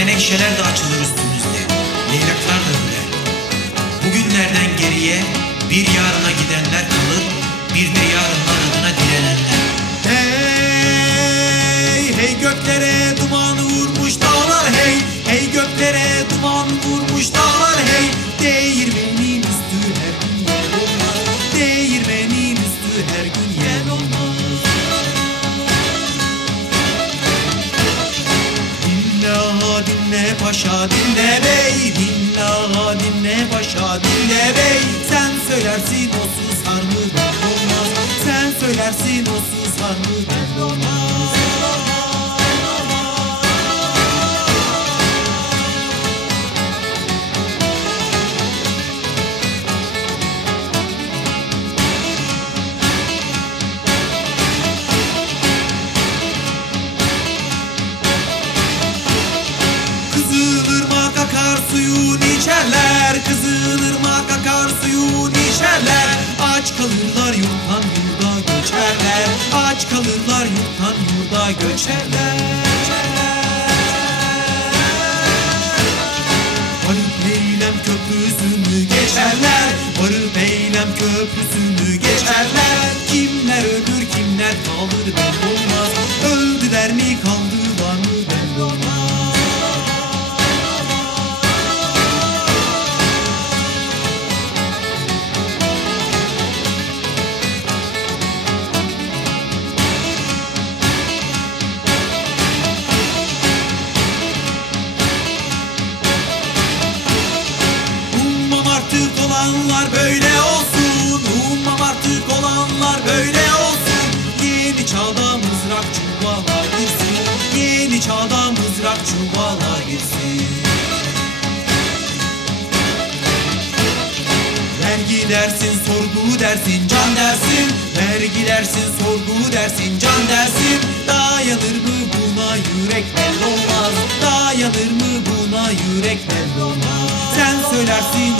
neşeler de açılır üstümüzde. Leylaklar da öyle. Bugünlerden geriye bir yarına gidenler kalır, bir de yarınlar adına direnenler. Dinle paşa dinle bey. Dinle ağa dinle paşa dinle bey. Sen söylersin o susar mı? Olmaz. Sen söylersin o susar mı? Olmaz suyun içerler Kızılırmak akar suyun içerler. Aç kalırlar yurttan yurda göçerler Aç kalırlar yurttan yurda göçerler. Varıp eylem köprüsünü geçerler Varıp eylem köprüsünü geçerler. Kimler ölür kimler kalır ben olmaz olanlar böyle olsun. Ummam artık olanlar böyle olsun. Yeni çağda mızrak çuvala girsin. Yeni çağda mızrak çuvala girsin. Vergi dersin, sorgu dersin, can dersin. Vergi dersin, sorgu dersin, can dersin. Dayanır mı buna yürek belli olmaz. Dayanır mı buna yürek belli olmaz. Sen söylersin